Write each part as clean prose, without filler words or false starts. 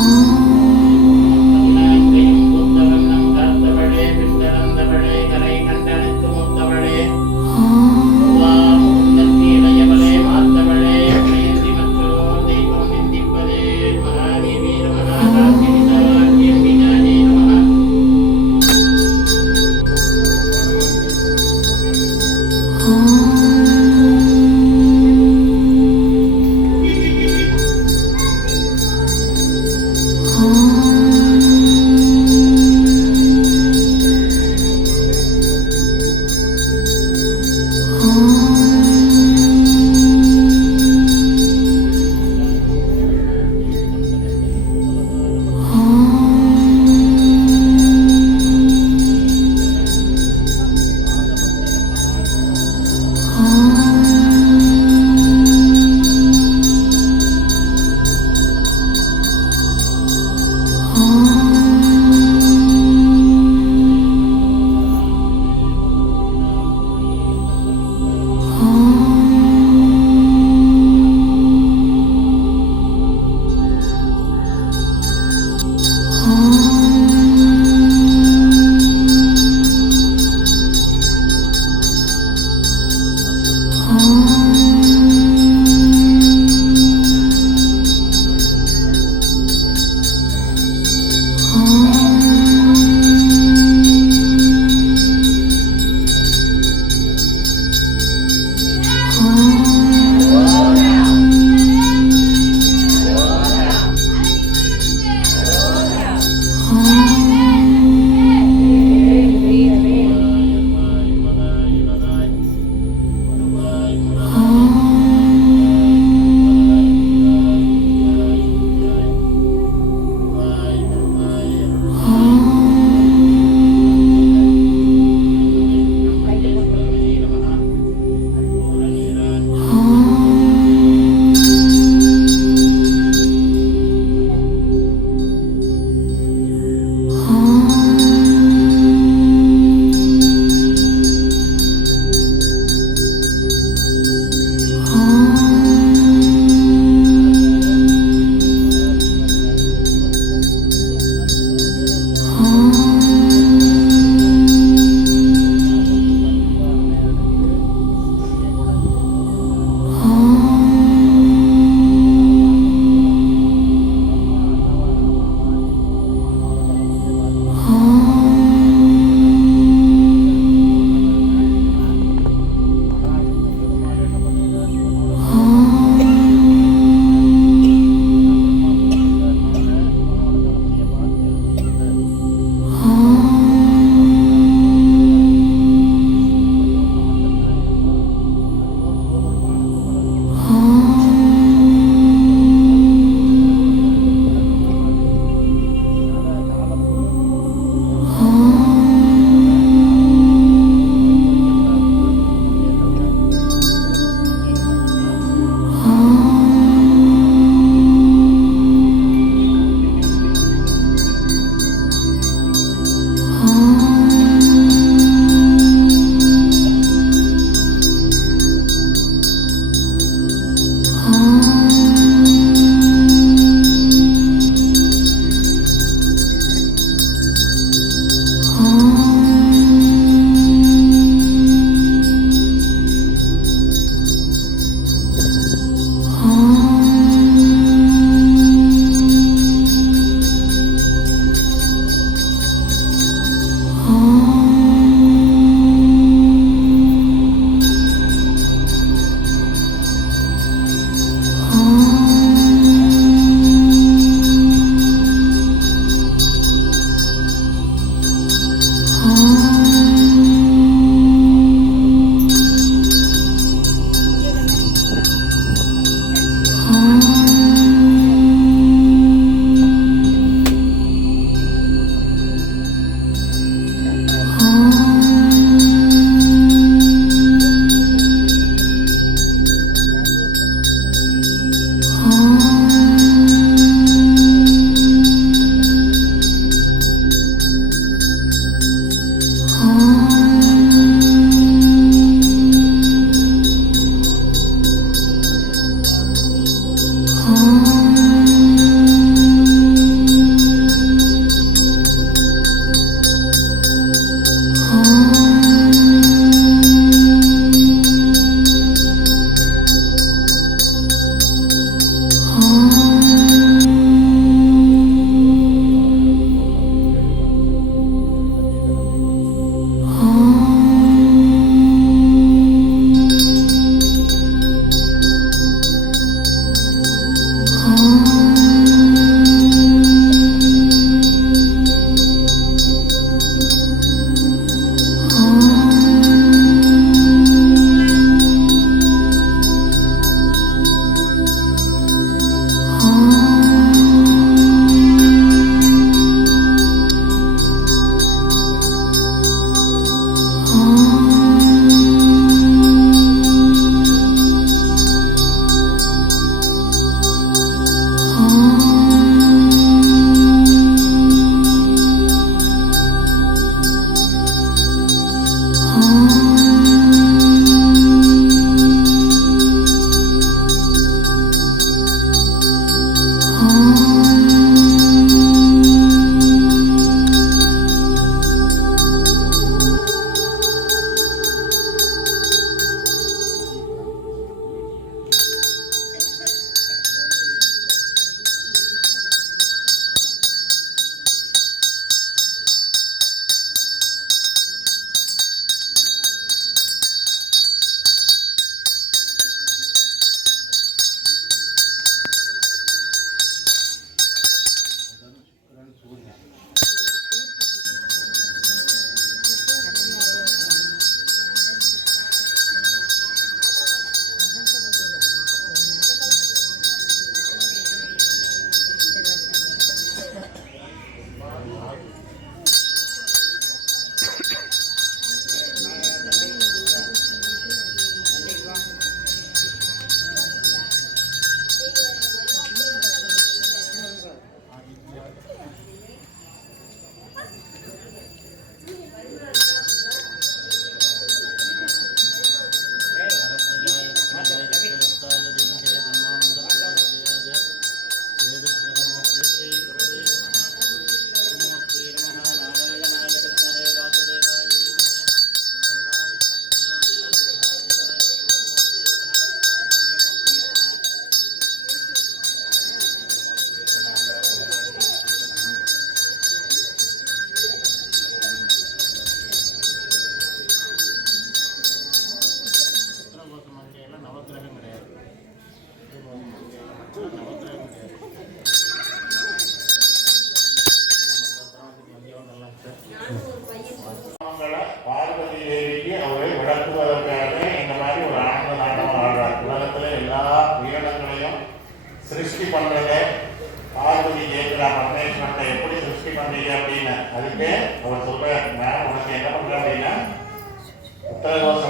Oh.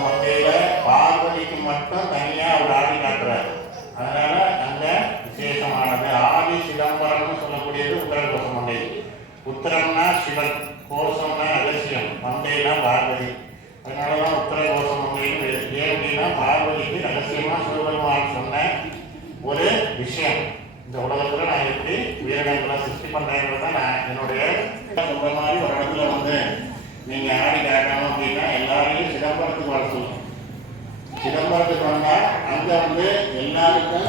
மங்கையில பார்வதிக்கு மட்டும் தனியா அவர் ஆடி காட்டுறாரு. அதனால அங்க விசேஷமானது. ஆதி சிதம்பரம்னு சொல்லக்கூடியது உத்தரகோச மங்கை. உத்தரம்னா சிவன், கோஷம்னா ரகசியம், மங்கைனா பார்வதி. அதனாலதான் உத்தரகோச மங்கைன்னு ஏன் அப்படின்னா பார்வதிக்கு ரகசியமா சிவபெருமான் சொன்ன ஒரு விஷயம். இந்த உலகத்துல நான் எப்படி உயிரினங்களை சிருஷ்டி பண்றேங்கிறத நான் என்னுடைய சொல்ற மாதிரி ஒரு இடத்துல வந்து நீங்க ஆடி காட்டணும் அப்படின்னா எல்லாரையும் சிதம்பரத்துக்கு வர சொல்லணும். சிதம்பரத்துக்கு வந்தா அங்க வந்து எல்லாருக்கும்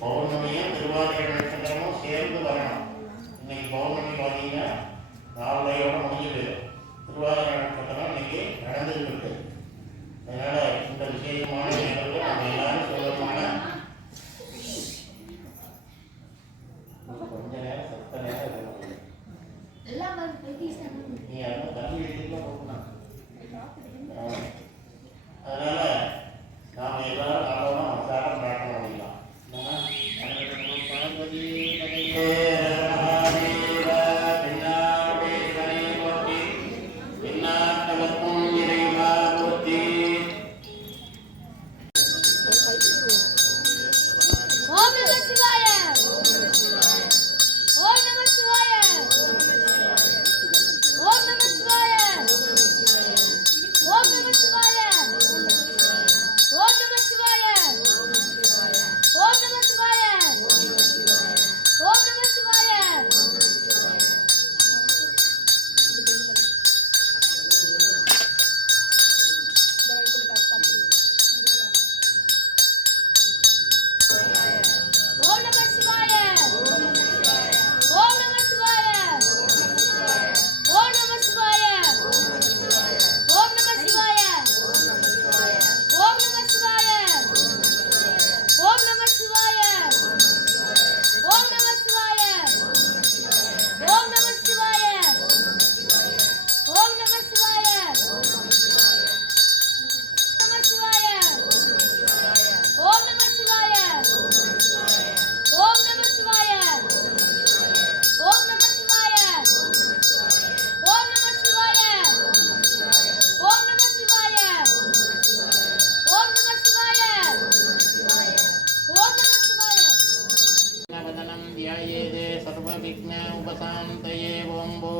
பௌர்ணமியும் திருவாதிரை நட்சத்திரமும் சேர்ந்து வரணும். இன்னைக்கு பௌர்ணமி பார்த்தீங்கன்னா நாளையோட முடிஞ்சது. திருவாதிரை நட்சத்திரம் இன்னைக்கு நடந்துட்டு இருக்கு. அதனால இந்த விசேஷமான நேரத்தில் நம்ம எல்லாரும் சொல்லமான கொஞ்ச நேரம் சத்த நேரம் நீ அதெல்லாம் தண்ணி எடுத்துக்கலாம் போகணும். அதனால நாம் எல்லாரும் நாளெல்லாம் மசாரம் பிரார்த்தனை பண்ணிக்கலாம். Om Namah Shivaya.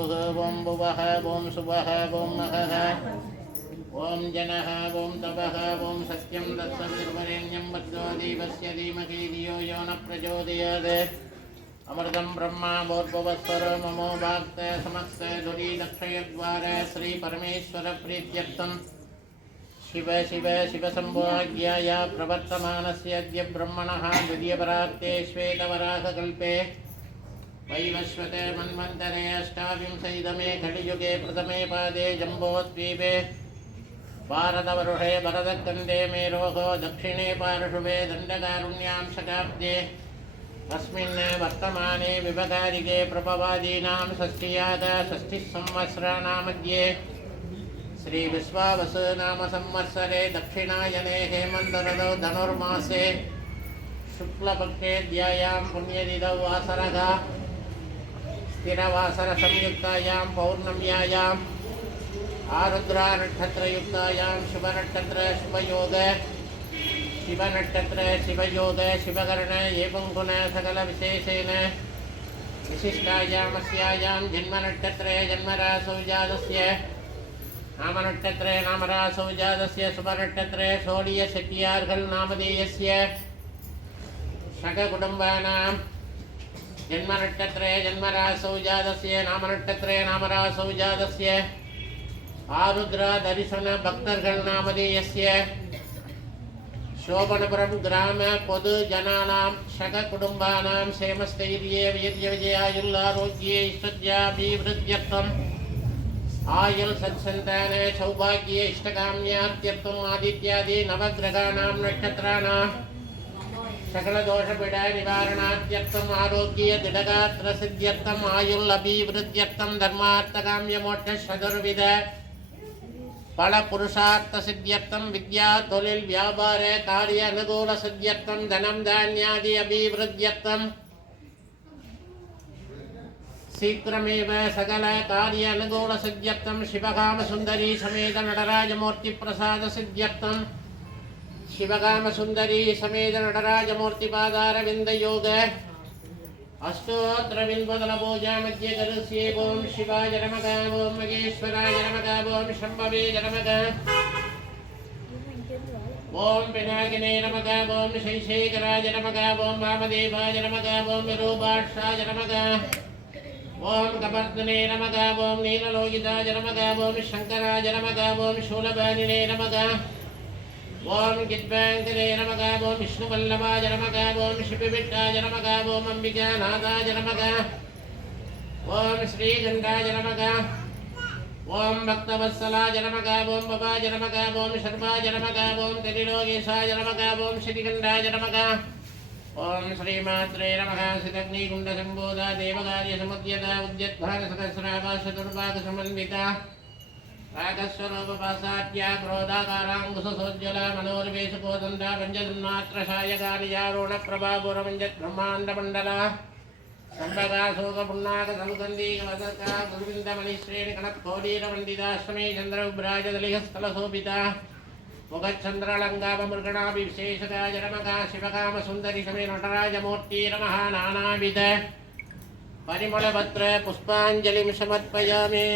भूः ॐ भुवः ॐ सुवः ॐ महः ॐ जनः ॐ तपः ॐ सत्यं तत्सवितुर्वरेण्यं भर्गो देवस्य धीमहि धियो यो न प्रचोदयात् अमृतं ब्रह्मा भूर्भुवस्वर ममो वाक्ते समस्ते दुरीदक्षयद्वार श्री परमेश्वर प्रीत्यर्थं शिव शिव शिवशम्भोज्ञाय प्रवर्तमानस्य अद्य ब्रह्मणः द्वितीयपरार्ते श्वेतवराहकल्पे वैवस्वते मन्वन्तरे अष्टाविंशतितमे खलियुगे प्रथमे पादे जम्बोद्वीपे भारतवर्षे भरतखण्डे मेरोः दक्षिणे पार्श्वे दण्डकारुण्यां शताब्दे अस्मिन् वर्तमाने विभकारिके प्रभवादीनां षष्ठ्याद षष्ठिसंवत्सराणां श्री विश्वावसु नाम संवत्सरे दक्षिणायने हेमन्तऋतौ धनुर्मासे शुक्लपक्षे द्यायां पुण्यतिथौ वासरः स्थिरवासरसंयुक्तायां पौर्णम्यायाम् आरुद्रा नक्षत्रयुक्तायां शुभनक्षत्र शुभयोग शिवनक्षत्र शिवयोग शिवकर्ण एवं गुण सकल विशेषेण विशिष्टायामस्यायां जन्मनक्षत्रे जन्मरासौ जातस्य नामनक्षत्रे नामरासौ जातस्य शुभनक्षत्रे सोडियशेट्टियार्गल् नामधेयस्य शककुटुम्बानां जन्मनक्षत्रे जन्मरासौ जातस्य नामनक्षत्रे नामरासौ जातस्य आरुद्रा दर्शन भक्तर्गल् नामधेयस्य शोभनपुरं ग्राम पदु जनानां शककुटुम्बानां क्षेमस्थैर्ये वीर्यविजयायुल्लारोग्ये इष्टज्याभिवृद्ध्यर्थम् आयुर् सत्सन्तान सौभाग्ये इष्टकाम्यार्थ्यर्थम् आदित्यादि नवग्रहाणां नक्षत्राणां सकलदोषपीडा निवारणार्थ्यर्थम् आरोग्ये दृढगात्रसिद्ध्यर्थम् आयुर्लभिवृद्ध्यर्थं धर्मार्थकाम्यमोक्षचतुर्विध फल पुरुषार्थ सिद्ध्यर्थं विद्या तोलिल व्यापार कार्य अनुकूल सिद्ध्यर्थं धनम धान्यादि अभिवृद्ध्यर्थं शीघ्रमेव सकल कार्य अनुकूल सिद्ध्यर्थं शिवकाम सुंदरी समेत नटराज मूर्ति प्रसाद सिद्ध्यर्थं शिवकाम सुंदरी समेत नटराज मूर्ति पादारविंद योग अष्टोत्र बिल्वदलपूजा मध्ये करुष्ये ओम शिवाय नमः ओम महेश्वराय नमः ओम शंभवे नमः ओम पिनाकिने नमः ओम शैशेखराय नमः ओम वामदेवाय नमः ओम विरूपाक्षाय नमः ओम कपर्दने नमः ओम नीललोहिताय नमः ओम शंकराय नमः ओम शूलपाणिने नमः ओम गिद्वांकरे नमः ओम विष्णुवल्लभाय नमः ओम शिवविट्टाय नमः ओम अंबिकानाथाय नमः ओम श्रीगंधाय नमः ओम भक्तवत्सलाय नमः ओम भवाय नमः ओम शर्वाय नमः ओम त्रिलोकेशाय नमः ओम श्रीगंधाय नमः ओम श्रीमात्रे नमः सिद्धग्निकुण्डसम्भूता देवकार्यसमुद्यता उद्यद्भारसहस्राकाशतुर्भागसमन्विता रागस्वरूपपासाट्या क्रोधाकाराङ्कुशोज्ज्वला मनोर्वेशकोदण्डा पञ्चदन्मात्रशायकानियारोणप्रभापुरमञ्जत् ब्रह्माण्डमण्डला सम्भगाशोकपुण्णाकसमुदन्दीकवदका गुरुविन्दमणिश्रेणिकणत्कोडीरमण्डिताश्रमे चन्द्रउभ्राजदलिहस्थलशोभिता मुखचन्द्रलङ्कापमृगणाभिविशेषकाय नमः शिवकामसुन्दरि समे नटराजमूर्ति नमः नानाविध परिमलपत्र पुष्पाञ्जलिं समर्पयामि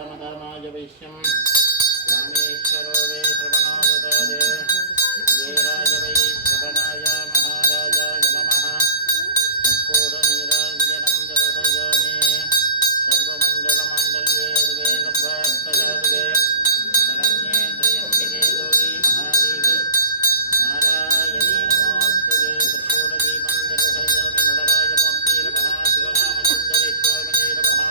कामकामाय वैश्यं रामेश्वरो वे श्रवणो ददादे जयराज वै श्रवणाय महाराजाय नमः कर्पूरनीराञ्जनं दर्शयामि सर्वमङ्गलमाङ्गल्ये द्वे गद्वास्तजातुगे शरण्ये त्र्यम्बिके गौरी महादेवी नारायणी नमोऽस्तुते कर्पूरदीपं दर्शयामि नटराजमूर्ति नमः शिवकामसुन्दरेश्वरिणे नमः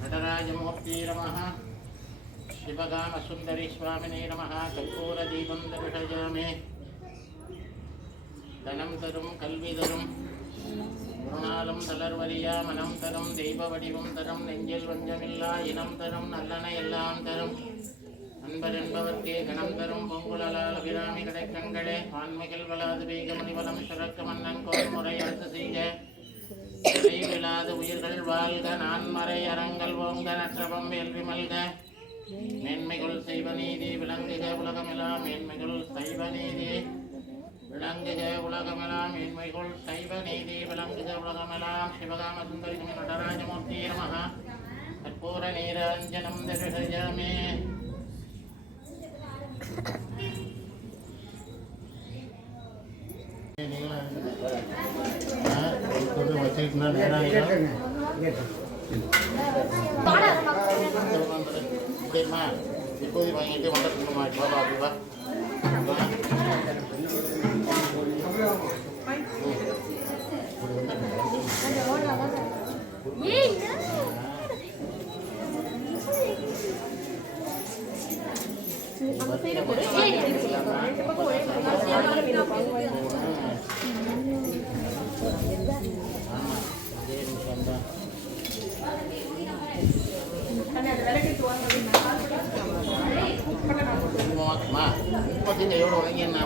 नटराजमूर्ति नमः शिवकामसुन्दरेश्वरिणे नमः कर्पूरदीपं दर्शयामि धनं तरुं कल्वि तरुं குருநாளும் தளர்வரியா மனம் தரும் தெய்வ வடிவம் தரும் நெஞ்சில் வஞ்சமில்லா இனம் தரும் நல்லன எல்லாம் தரும் அன்பர் என்பவர்க்கே கணம் தரும் பொங்குழலால் அபிராமி கடைக்கண்களே ஆண்மைகள் வளாது வேக மணிவலம் சுரக்க மன்னன் கோல்முறை அடுத்து செய்க விழாது உயிர்கள் வாழ்க நான்மறை அறங்கள் ஓங்க நற்றவம் வேள்வி மல்க மேன்மைகள் செய்வ நீதி விளங்குக உலகமெல்லாம் மேன்மைகள் செய்வ நீதி விளங்குக உலகமெல்லாம் மேன்மைகள் சைவ நீதி விளங்குக உலகமெல்லாம் சிவகாம சுந்தரி நடராஜமூர்த்தி நமः கற்பூர நீராஞ்சனம் தரிசயாமி வச்சிருக்கா இப்போது வாங்கிட்டு வந்துட்டு மாட்டோம் எவ்வளோ வாங்கி என்ன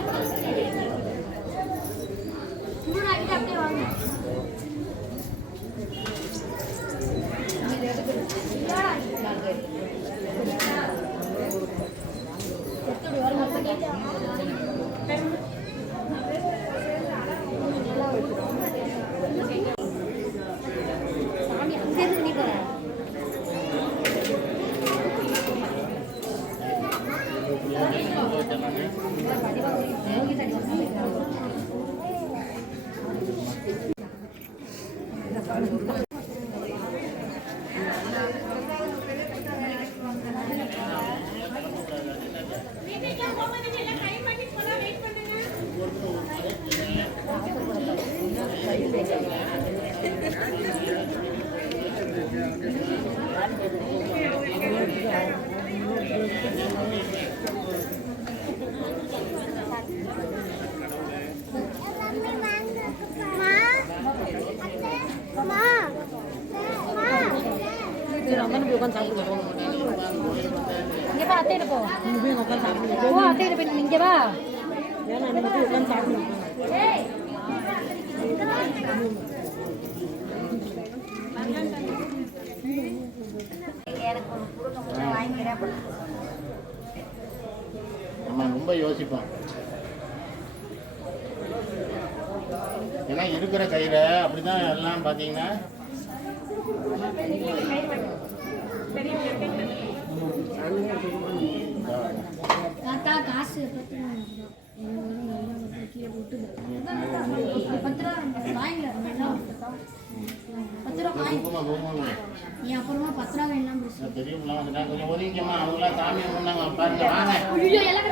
இங்க வா அத்தையில போ நீ போய் உட்கார்ந்து சாப்பிடு போ அத்தையில போய் இங்க வா வேணா நீ போய் உட்கார்ந்து சாப்பிடு ஏய் நம்ம ரொம்ப யோசிப்போம் ஏன்னா இருக்கு கொடுக்குற கையில் அப்படிதான் எல்லாம் பார்த்தீங்கன்னா தாத்தா காசு 10 ரூபா வாங்கல நீ அப்புறமா 10 ரூபா வேணாம் பெரியவங்களாம் வந்துட்டாங்க கொஞ்சம் ஒதுங்கிக்கம்மா அவங்களாம் சாமி வந்தாங்க பாருங்க வாங்க எல்லாம்